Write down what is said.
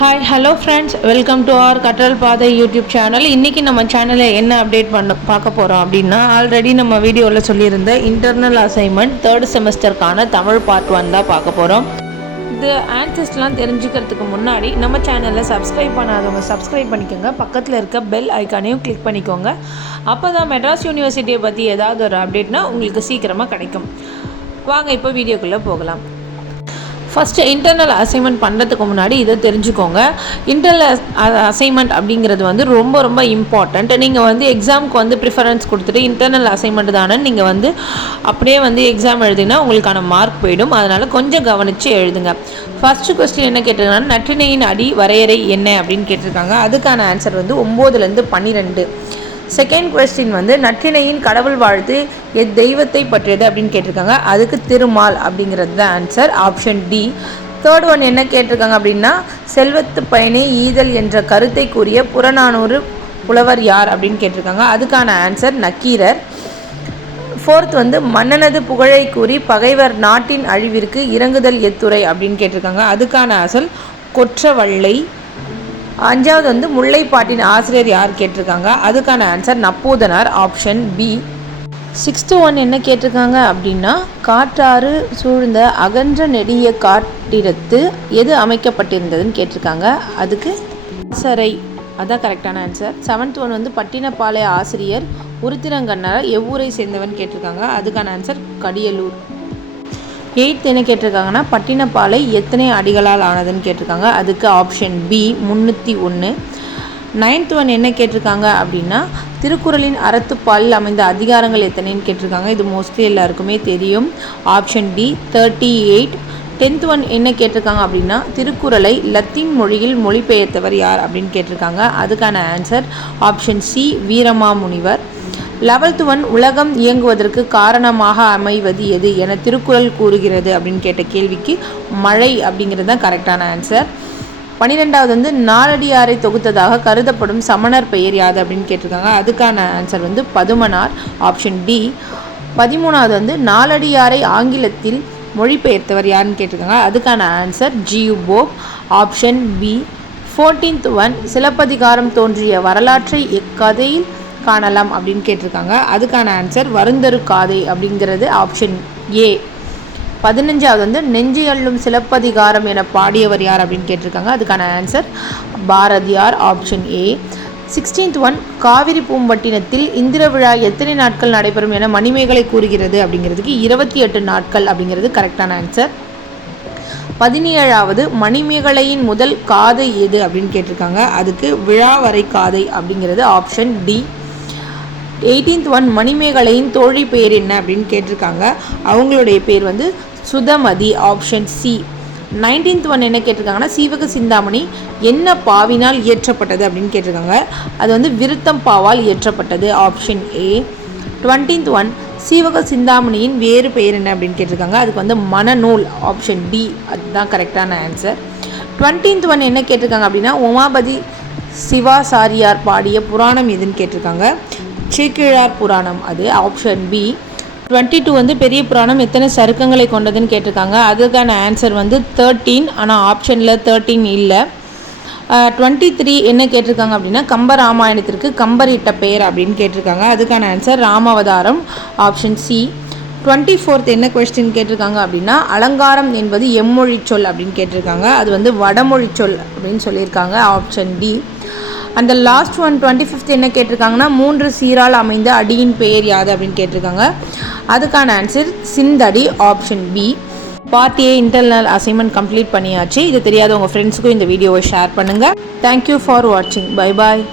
Hi hello friends, welcome to our கற்றல் பாதை YouTube channel. இன்றைக்கி நம்ம சேனலில் என்ன அப்டேட் பார்க்க போகிறோம் அப்படின்னா, ஆல்ரெடி நம்ம வீடியோவில் சொல்லியிருந்த இன்டர்னல் அசைன்மெண்ட் 3rd செமஸ்டருக்கான தமிழ் பார்ட் 1 தான் பார்க்க போகிறோம். இந்த ஆன்சர்ஸ்லாம் தெரிஞ்சுக்கிறதுக்கு முன்னாடி நம்ம சேனலில் சப்ஸ்கிரைப் பண்ணாதவங்க சப்ஸ்கிரைப் பண்ணிக்கோங்க. பக்கத்தில் இருக்க பெல் ஐக்கானையும் கிளிக் பண்ணிக்கோங்க. அப்போ தான் மெட்ராஸ் யூனிவர்சிட்டியை பற்றி ஏதாவது ஒரு அப்டேட்னா உங்களுக்கு சீக்கிரமாக கிடைக்கும். வாங்க இப்போ வீடியோக்குள்ளே போகலாம். ஃபஸ்ட்டு இன்டர்னல் அசைன்மெண்ட் பண்ணுறதுக்கு முன்னாடி இதை தெரிஞ்சுக்கோங்க. இன்டர்னல் அசைன்மெண்ட் அப்படிங்கிறது வந்து ரொம்ப ரொம்ப இம்பார்ட்டண்ட். நீங்கள் எக்ஸாமுக்கு ப்ரிஃபரன்ஸ் கொடுத்துட்டு இன்டர்னல் அசைன்மெண்ட் தானே நீங்கள் அப்படியே எக்ஸாம் எழுதினா உங்களுக்கான மார்க் போயிடும். அதனால் கொஞ்சம் கவனித்து எழுதுங்க. ஃபஸ்ட்டு கொஸ்டின் என்ன கேட்டிருக்காங்கன்னா, நற்றிணையின் அடி வரையறை என்ன அப்படின்னு கேட்டிருக்காங்க. அதுக்கான ஆன்சர் 9லேருந்து 12. செகண்ட் கொஸ்டின் நற்றிணையின் கடவுள் வாழ்த்து தெய்வத்தை பற்றியது அப்படின்னு கேட்டிருக்காங்க. அதுக்கு திருமால் அப்படிங்கிறது தான் answer, option D. Third one என்ன கேட்டிருக்காங்க அப்படின்னா, செல்வத்து பயனே ஈதல் என்ற கருத்தை கூறிய புறநானூறு புலவர் யார் அப்படின்னு கேட்டிருக்காங்க. அதுக்கான ஆன்சர் நக்கீரர். ஃபோர்த் மன்னனது புகழை கூறி பகைவர் நாட்டின் அழிவிற்கு இறங்குதல் எத்துறை அப்படின்னு கேட்டிருக்காங்க. அதுக்கான ஆன்சர் கொற்றவள்ளை. அஞ்சாவது முல்லைப்பாட்டின் ஆசிரியர் யார் கேட்டிருக்காங்க. அதுக்கான answer Napputhanar, option B. Sixth one என்ன கேட்டிருக்காங்க அப்படின்னா, காற்றாறு சூழ்ந்த அகன்ற நெடிய காட்டிடத்து எது அமைக்கப்பட்டிருந்ததுன்னு கேட்டிருக்காங்க. அதுக்கு சரை, அதான் கரெக்டான ஆன்சர். செவன்த் ஒன் பட்டினப்பாளைய ஆசிரியர் உருத்திரங்கண்ணர் எவ்வூரை சேர்ந்தவன் கேட்டிருக்காங்க. அதுக்கான ஆன்சர் கடியலூர். எயித் என்ன கேட்டிருக்காங்கன்னா, பட்டினப்பாலை எத்தனை அடிகளால் ஆனதுன்னு கேட்டிருக்காங்க. அதுக்கு ஆப்ஷன் பி 301. நைன்த் ஒன் என்ன கேட்டிருக்காங்க அப்படின்னா, திருக்குறளின் அறத்துப்பாலில் அமைந்த அதிகாரங்கள் எத்தனைன்னு கேட்டிருக்காங்க. இது மோஸ்ட்லி எல்லாருக்குமே தெரியும், ஆப்ஷன் டி 38. 10th ஒன் என்ன கேட்டிருக்காங்க அப்படின்னா, திருக்குறளை லத்தீன் மொழியில் மொழிபெயர்த்தவர் யார் அப்படின்னு கேட்டிருக்காங்க. அதுக்கான answer option C Veeramamunivar. 11th one உலகம் இயங்குவதற்கு காரணமாக அமைவது எது என திருக்குறள் கூறுகிறது அப்படின்னு கேட்ட கேள்விக்கு மழை அப்படிங்கிறது தான் கரெக்டான ஆன்சர். 12வது நாலடியாரை தொகுத்ததாக கருதப்படும் சமணர் பெயர் யாது அப்படின்னு கேட்டிருக்காங்க. அதுக்கான ஆன்சர் பதுமனார், ஆப்ஷன் டி. 13வது நாலடியாரை ஆங்கிலத்தில் மொழிபெயர்த்தவர் யாருன்னு கேட்டிருக்காங்க. அதுக்கான answer G U Pope, option B. 14th one Silappathikaram தோன்றிய வரலாற்றை எக்கதையில் காணலாம் அப்படின்னு கேட்டிருக்காங்க. அதுக்கான ஆன்சர் வருந்தரு காதை அப்படிங்கிறது ஆப்ஷன் ஏ. 15வது நெஞ்சு அள்ளும் சிலப்பதிகாரம் என பாடியவர் யார் அப்படின்னு கேட்டிருக்காங்க. அதுக்கான answer Bharathiyar, option A. 16th one Kaveri பூம்பட்டினத்தில் இந்திர விழா எத்தனை நாட்கள் நடைபெறும் என மணிமேகலை கூறுகிறது அப்படிங்கிறதுக்கு 28 நாட்கள் அப்படிங்கிறது கரெக்டான ஆன்சர். 17வது மணிமேகலையின் முதல் காதை எது அப்படின்னு கேட்டிருக்காங்க. அதுக்கு விழாவரை காதை அப்படிங்கிறது ஆப்ஷன் டி. 18th ஒன் மணிமேகலையின் தோழி பேர் என்ன அப்படின்னு கேட்டிருக்காங்க. அவங்களுடைய பேர் Sudhamati, option C. 19th one என்ன கேட்டிருக்காங்கன்னா, சீவக சிந்தாமணி என்ன பாவினால் இயற்றப்பட்டது அப்படின்னு கேட்டிருக்காங்க. அது விருத்தம் பாவால் இயற்றப்பட்டது, ஆப்ஷன் ஏ. 20th ஒன் சீவக சிந்தாமணியின் வேறு பெயர் என்ன அப்படின்னு கேட்டிருக்காங்க. அதுக்கு மனநூல், ஆப்ஷன் டி. அதுதான் கரெக்டான ஆன்சர். 20th ஒன் என்ன கேட்டிருக்காங்க அப்படின்னா, உமாபதி சிவாசாரியார் பாடிய புராணம் எதுன்னு கேட்டிருக்காங்க. சேக்கிழார் புராணம், அது ஆப்ஷன் பி. 22 பெரிய புராணம் எத்தனை சருக்கங்களை கொண்டதுன்னு கேட்டிருக்காங்க. அதுக்கான ஆன்சர் 13. ஆனால் ஆப்ஷனில் 13 இல்லை. 23 என்ன கேட்டிருக்காங்க அப்படின்னா, கம்ப ராமாயணத்திற்கு கம்பர் இட்ட பெயர் அப்படின்னு கேட்டிருக்காங்க. அதுக்கான ஆன்சர் ராமாவதாரம், ஆப்ஷன் சி. 24th என்ன கொஸ்டின் கேட்டிருக்காங்க அப்படின்னா, அலங்காரம் என்பது எம்மொழி சொல் அப்படின்னு கேட்டிருக்காங்க. அது வடமொழி சொல் அப்படின்னு சொல்லியிருக்காங்க, ஆப்ஷன் டி. அந்த லாஸ்ட் ஒன் 25th என்ன கேட்டிருக்காங்கன்னா, 3 சீரால் அமைந்த அடியின் பெயர் யாது அப்படின்னு கேட்டிருக்காங்க. அதுக்கான ஆன்சர் சிந்தடி, option B. Part A internal assignment complete பண்ணியாச்சு. இது தெரியாத உங்கள் ஃப்ரெண்ட்ஸுக்கும் இந்த வீடியோவை ஷேர் பண்ணுங்கள். தேங்க்யூ ஃபார் வாட்சிங். பை பாய்.